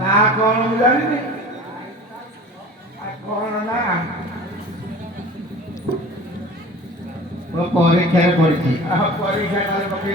ନା କଣ ମୁଁ ଜାଣିନି କଣ ନା ପରୀକ୍ଷାରେ ପଡିଛି। ପରୀକ୍ଷା କାଳେ ପକେଇ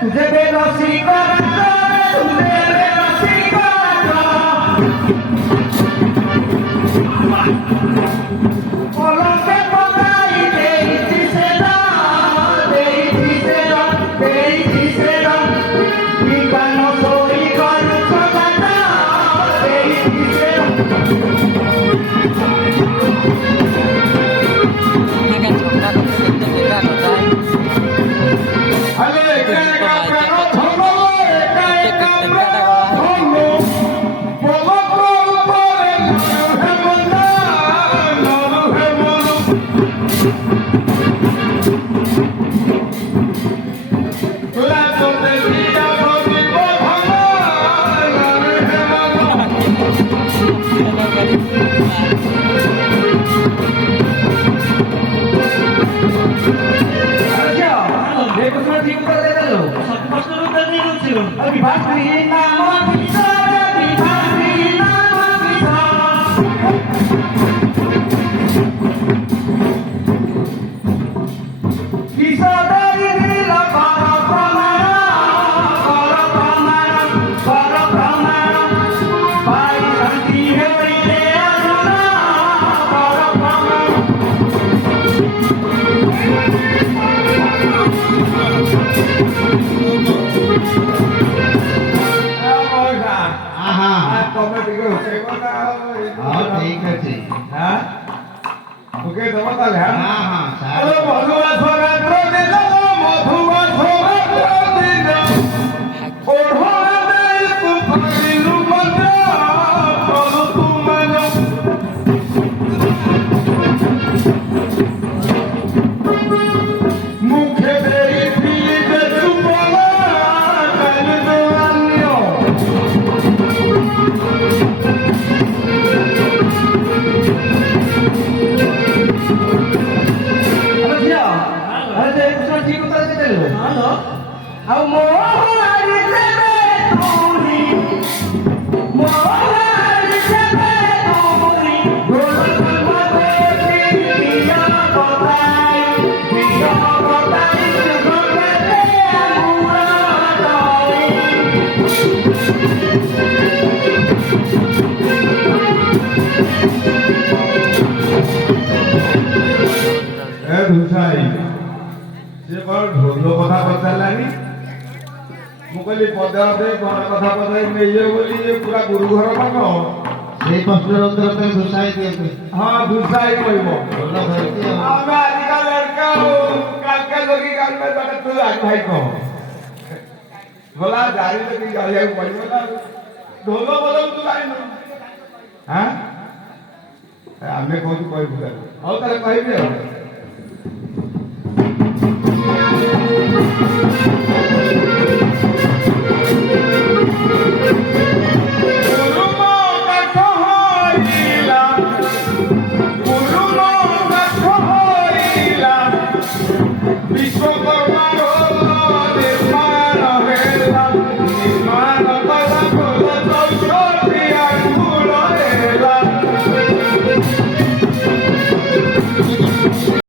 तुझे बेबसी तुझे बेबसी ठीक अच्छे ओके दवा ताले हाँ हाँ अरे मधुआ छोरा को दे दो मधुआ छोरा को दे दो ओढ़ा दे तू फाइलू मजा चलो तू मनो मुखे तेरी पीली दे तू बोला कर दो अन्यो ढोल कथा पचारानी मुझे पदे घर कथा पचार नहीं पूरा गुरु घर पाख से प्रश्न उत्तर तो घुसाई दिए हाँ घुसाई कहब आजिका लड़का कालका लोगी काल में तक तू आज भाई कह बोला जारी तो गाड़िया पड़ेगा ढोल बदल तू जान हाँ आम कौन कहू हौ ताले कहबे